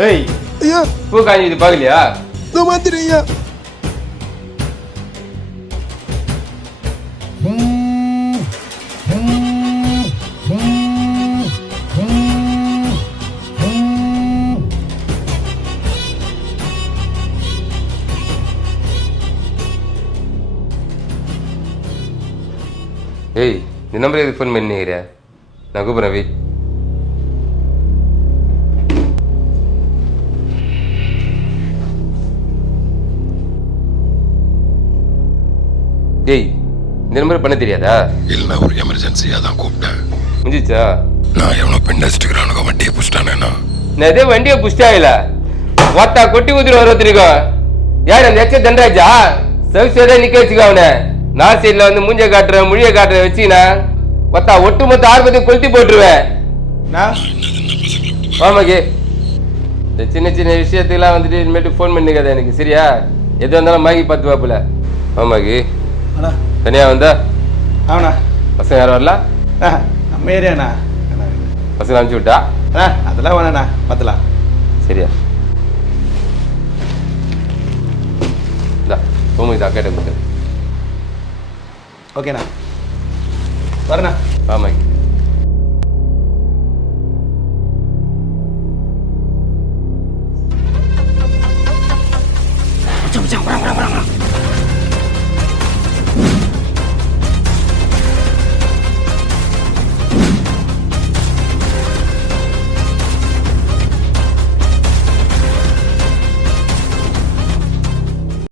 ஏய் ஐயா பூ காஞ்சி இது பார்க்கலையா? இதோ மாத்திரேன் ஐயா. ஏய் இந்த நம்பர் எதுக்கு ஃபோன் பண்ணிக்கிறியா? நான் கூப்பிட்றேன் வை. ஏய் இந்த நம்பர் பண்ண தெரியாதா? இல்லை ஒரு எமர்ஜென்சியாக தான் கூப்பிட்டேன். முடிஞ்சிச்சா? நான் எவனோ பெண் அடிச்சுக்கிறானுங்க, வண்டியை புடிச்சிட்டானேண்ணா. நான் எதே வண்டியை புஷ்டாயில ஒத்தா கொட்டி ஊத்திட்டு ஒருத்தருக்கும். யார் அந்த எச்ச தண்டராஜா? சவிசேதா நிக்க வச்சுக்க அவனை. நான் சைட்ல வந்து மூஞ்ச காட்டுறேன் மொழிய காட்டுறேன் வச்சுக்கினா ஒத்தா ஒட்டு மொத்த ஆர்வத்தையும் கொளுத்தி போட்டுருவேன். ஆமாக்கே இந்த சின்ன சின்ன விஷயத்துக்கெல்லாம் வந்துட்டு இனிமேட்டு ஃபோன் பண்ணிக்காத எனக்கு, சரியா? எது வந்தாலும் வாங்கி பார்த்து வாப்புல. ஆமாக்கி அண்ணா தனியா வந்தா ஆமாண்ணா. பசங்க யாரும் வரல? நம்ம ஏரியாண்ணா. பசங்க அனுப்பிச்சு விட்டா? அதெல்லாம் வேணாண்ணா, பார்த்துலாம். சரியா? இந்தா பூமிக்கு அக்கேட்ட கொடுத்து. ஓகேண்ணா வரண்ணா. ஆமாக்கி மச்சான் மச்சான் வரேன் வரேன் வரேன்.